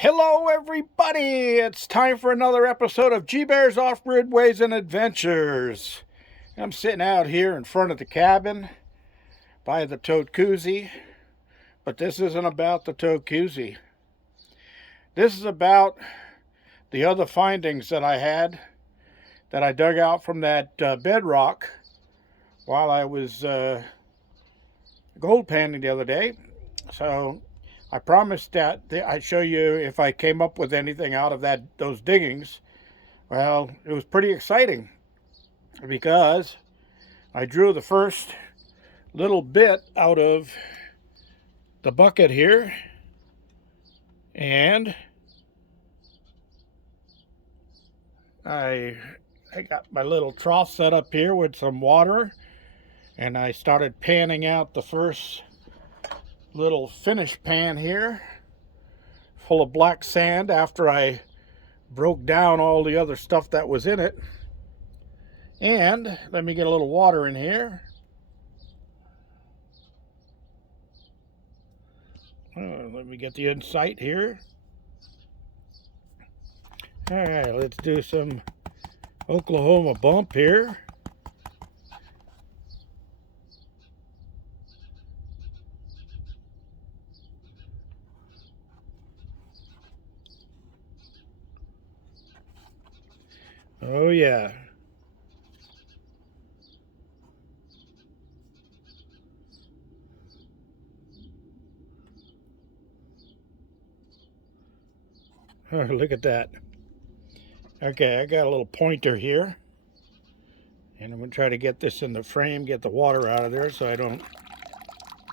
Hello everybody! It's time for another episode of G-Bear's Off-Grid Ways and Adventures. I'm sitting out here in front of the cabin by the tote koozie, but this isn't about the tote koozie. This is about the other findings that I had that I dug out from that bedrock while I was gold panning the other day. So I promised that I'd show you if I came up with anything out of those diggings. Well, it was pretty exciting because I drew the first little bit out of the bucket here, and I got my little trough set up here with some water, and I started panning out the first little finish pan here full of black sand after I broke down all the other stuff that was in it. And let me get a little water in here. Let me get the insight here. All right, let's do some Oklahoma bump here. Oh yeah. Oh, look at that. Okay, I got a little pointer here, and I'm going to try to get this in the frame, get the water out of there so I don't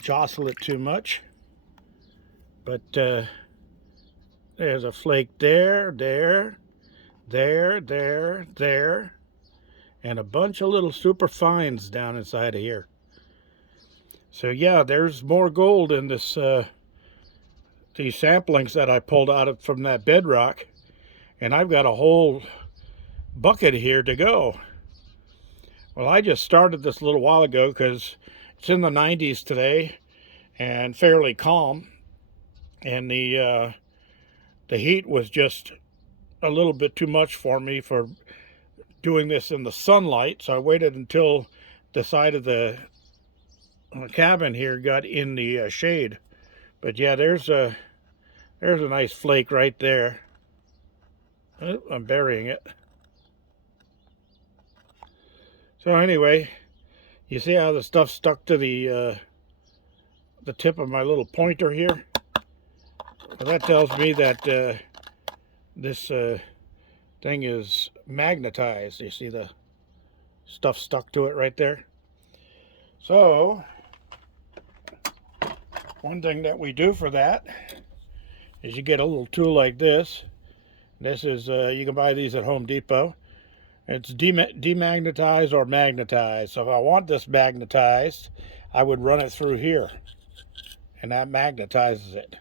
jostle it too much. But there's a flake there, and a bunch of little super fines down inside of here. So yeah, there's more gold in this these samplings that I pulled out from that bedrock, and I've got a whole bucket here to go. Well, I just started this a little while ago because it's in the 90s today and fairly calm, and the heat was just a little bit too much for me for doing this in the sunlight, so I waited until the side of the cabin here got in the shade. But yeah, there's a nice flake right there. Oh, I'm burying it. So anyway, you see how the stuff stuck to the tip of my little pointer here? Well, that tells me that this thing is magnetized. You see the stuff stuck to it right there? So one thing that we do for that is you get a little tool like this. This is, you can buy these at Home Depot. It's demagnetized or magnetized. So if I want this magnetized, I would run it through here, and that magnetizes it.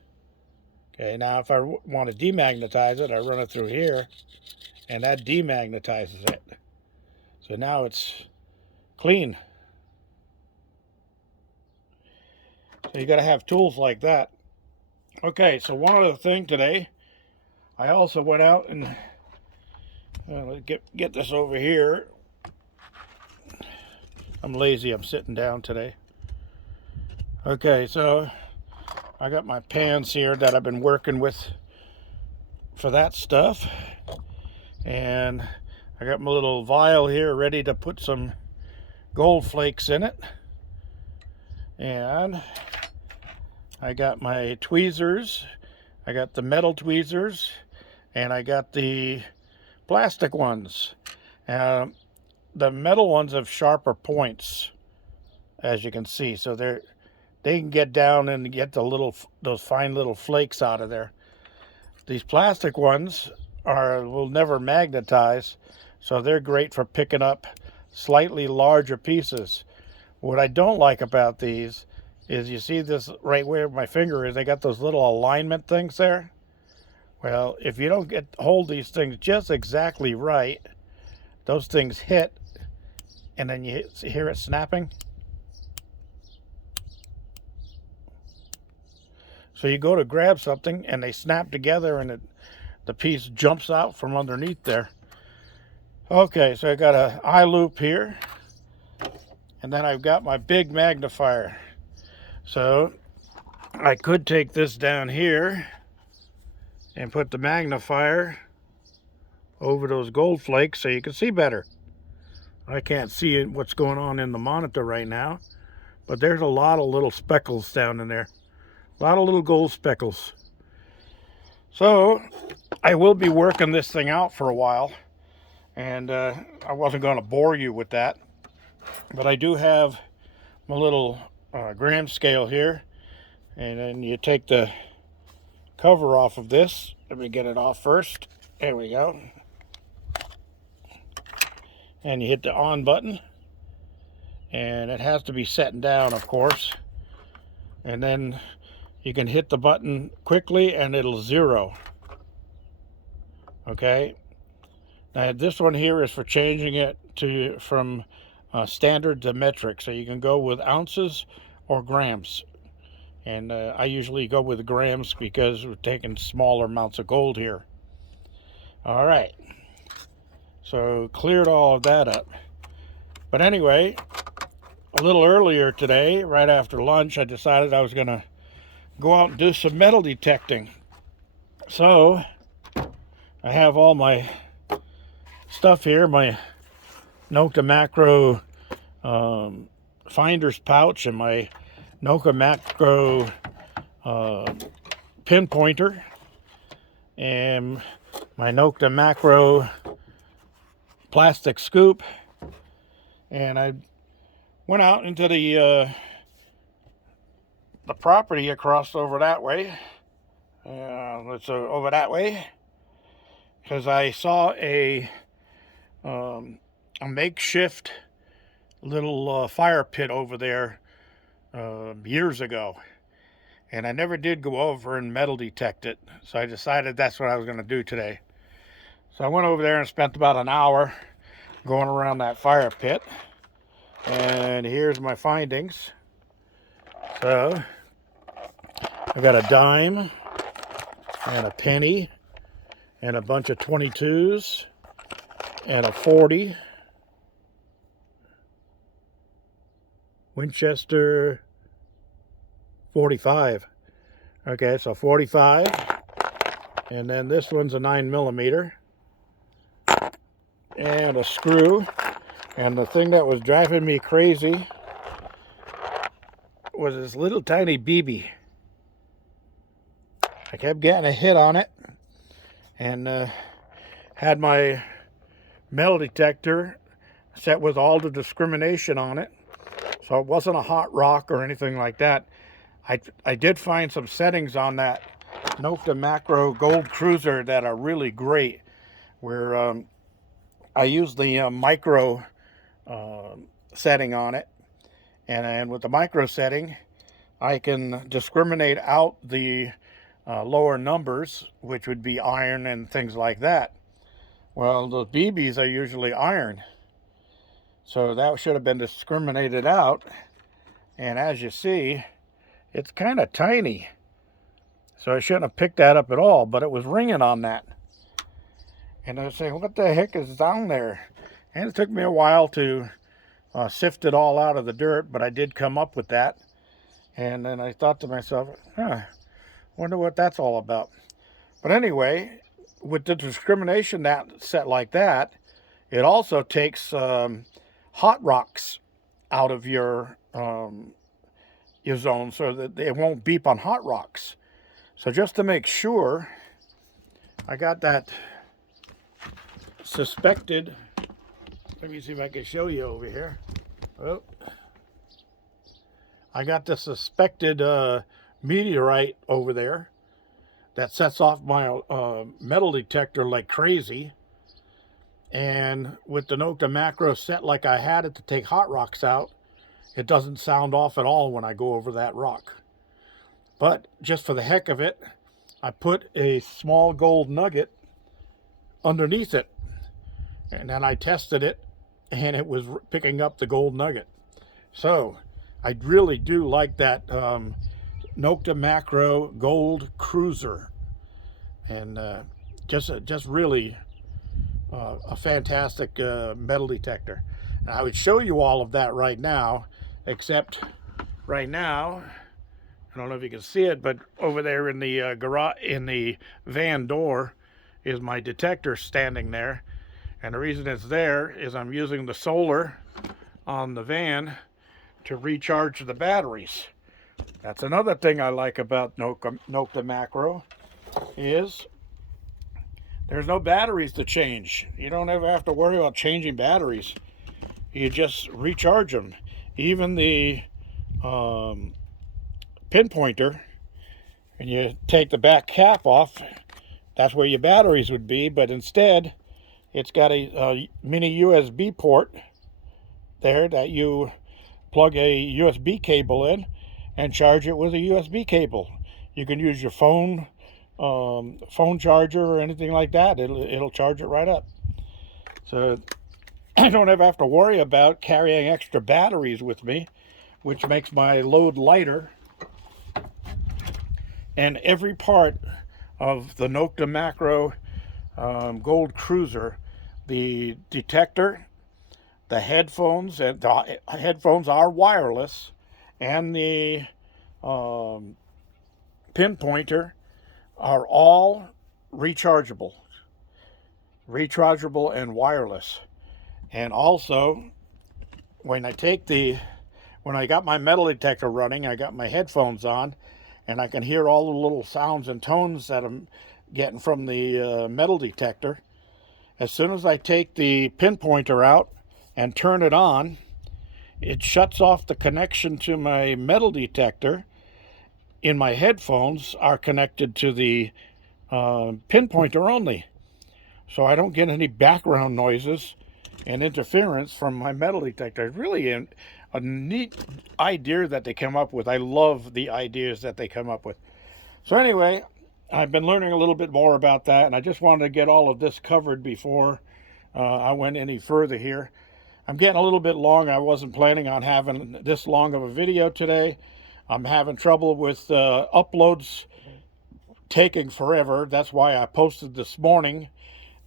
Okay, now if I want to demagnetize it, I run it through here, and that demagnetizes it. So now it's clean. So you got to have tools like that. Okay, so one other thing today, I also went out and let's get this over here. I'm lazy, I'm sitting down today. Okay, so I got my pans here that I've been working with for that stuff, and I got my little vial here ready to put some gold flakes in it, and I got my tweezers. I got the metal tweezers, and I got the plastic ones. The metal ones have sharper points, as you can see, so they can get down and get those fine little flakes out of there. These plastic ones will never magnetize, so they're great for picking up slightly larger pieces. What I don't like about these is, you see this right where my finger is, they got those little alignment things there. Well, if you don't hold these things just exactly right, those things hit, and then you hear it snapping. So you go to grab something and they snap together and the piece jumps out from underneath there. Okay, so I got an eye loop here, and then I've got my big magnifier. So I could take this down here and put the magnifier over those gold flakes so you can see better. I can't see what's going on in the monitor right now, but there's a lot of little speckles down in there. A lot of little gold speckles. So I will be working this thing out for a while, and I wasn't going to bore you with that, but I do have my little gram scale here, and then you take the cover off of this. Let me get it off first. There we go. And you hit the on button, and it has to be setting down, of course, and then you can hit the button quickly and it'll zero. Okay, now this one here is for changing it from standard to metric, so you can go with ounces or grams, and I usually go with grams because we're taking smaller amounts of gold here. All right, so cleared all of that up. But anyway, a little earlier today, right after lunch, I decided I was going to go out and do some metal detecting. So I have all my stuff here, my Noka Macro finder's pouch and my Noka Macro pinpointer and my Noka Macro plastic scoop, and I went out into the property across over that way. Let's over that way, because I saw a makeshift little fire pit over there years ago, and I never did go over and metal detect it, so I decided that's what I was going to do today. So I went over there and spent about an hour going around that fire pit, and here's my findings. So I got a dime and a penny and a bunch of 22s and a 40 Winchester 45. Okay, so 45, and then this one's a 9mm and a screw. And the thing that was driving me crazy was this little tiny BB. I kept getting a hit on it, and had my metal detector set with all the discrimination on it, so it wasn't a hot rock or anything like that. I did find some settings on that Noka Macro Gold Cruiser that are really great, where I use the micro setting on it, and with the micro setting I can discriminate out the lower numbers, which would be iron and things like that. Well, those BBs are usually iron, so that should have been discriminated out, and as you see, it's kind of tiny, so I shouldn't have picked that up at all, but it was ringing on that, and I was saying, what the heck is down there? And it took me a while to sift it all out of the dirt, but I did come up with that. And then I thought to myself, wonder what that's all about. But anyway, with the discrimination that set like that, it also takes hot rocks out of your zone, so that it won't beep on hot rocks. So just to make sure, I got that suspected. Let me see if I can show you over here. Oh, I got the suspected meteorite over there that sets off my metal detector like crazy. And with the Noka Macro set like I had it to take hot rocks out, it doesn't sound off at all when I go over that rock. But just for the heck of it, I put a small gold nugget underneath it, and then I tested it, and it was picking up the gold nugget. So I really do like that Nokta Macro Gold Cruiser, and just really a fantastic metal detector. And I would show you all of that right now, except right now, I don't know if you can see it, but over there in the garage, in the van door, is my detector standing there. And the reason it's there is I'm using the solar on the van to recharge the batteries. That's another thing I like about Nokta Macro is there's no batteries to change. You don't ever have to worry about changing batteries. You just recharge them. Even the pinpointer, and you take the back cap off, that's where your batteries would be, but instead it's got a mini USB port there that you plug a USB cable in and charge it with a USB cable. You can use your phone charger or anything like that. It'll charge it right up. So I don't ever have to worry about carrying extra batteries with me, which makes my load lighter. And every part of the Nokta Macro Gold Cruiser, the detector, the headphones, and the headphones are wireless, and the pinpointer are all rechargeable and wireless. And also, when I got my metal detector running, I got my headphones on, and I can hear all the little sounds and tones that I'm getting from the metal detector. As soon as I take the pinpointer out and turn it on, it shuts off the connection to my metal detector. In my headphones are connected to the pinpointer only. So I don't get any background noises and interference from my metal detector. It's really a neat idea that they come up with. I love the ideas that they come up with. So anyway, I've been learning a little bit more about that, and I just wanted to get all of this covered before I went any further here. I'm getting a little bit long. I wasn't planning on having this long of a video today. I'm having trouble with uploads taking forever. That's why I posted this morning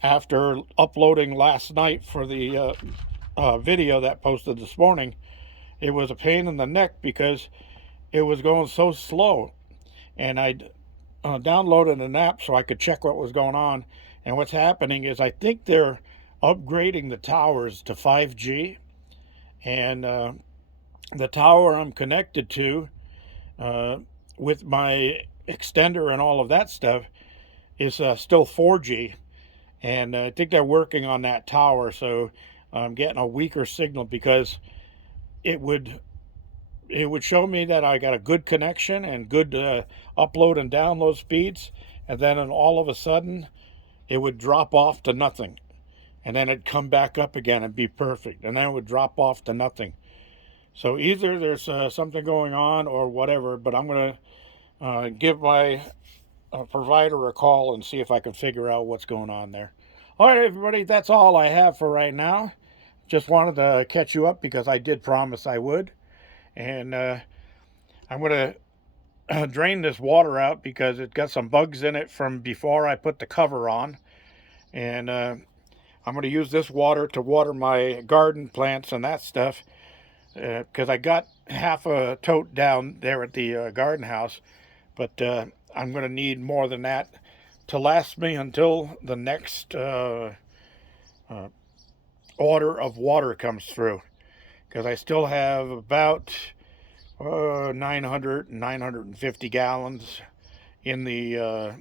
after uploading last night for the video that posted this morning. It was a pain in the neck because it was going so slow, and I downloaded an app so I could check what was going on. And what's happening is I think they're upgrading the towers to 5G, and the tower I'm connected to with my extender and all of that stuff is still 4G, and I think they're working on that tower, so I'm getting a weaker signal because it would show me that I got a good connection and good upload and download speeds, and then all of a sudden it would drop off to nothing, and then it'd come back up again and be perfect, and then it would drop off to nothing. So either there's something going on or whatever, but I'm going to give my provider a call and see if I can figure out what's going on there. All right, everybody, that's all I have for right now. Just wanted to catch you up because I did promise I would. And I'm going to drain this water out because it got some bugs in it from before I put the cover on. And I'm going to use this water to water my garden plants and that stuff, because I got half a tote down there at the garden house, but I'm going to need more than that to last me until the next order of water comes through, because I still have about 950 gallons in the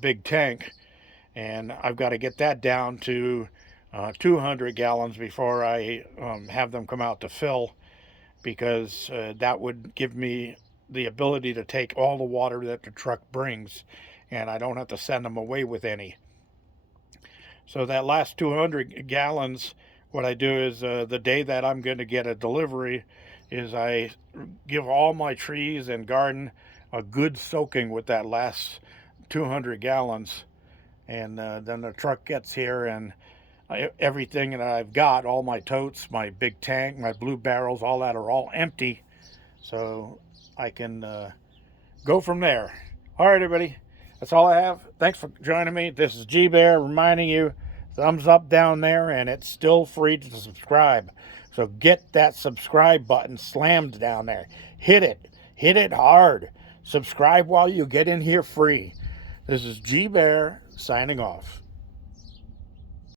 big tank, and I've got to get that down to 200 gallons before I have them come out to fill, because that would give me the ability to take all the water that the truck brings, and I don't have to send them away with any. So that last 200 gallons, what I do is the day that I'm going to get a delivery is I give all my trees and garden a good soaking with that last 200 gallons, and then the truck gets here, and everything that I've got, all my totes, my big tank, my blue barrels, all that are all empty, so I can go from there. All right, everybody. That's all I have. Thanks for joining me. This is G Bear reminding you, thumbs up down there, and it's still free to subscribe. So get that subscribe button slammed down there. Hit it. Hit it hard. Subscribe while you get in here free. This is G Bear signing off.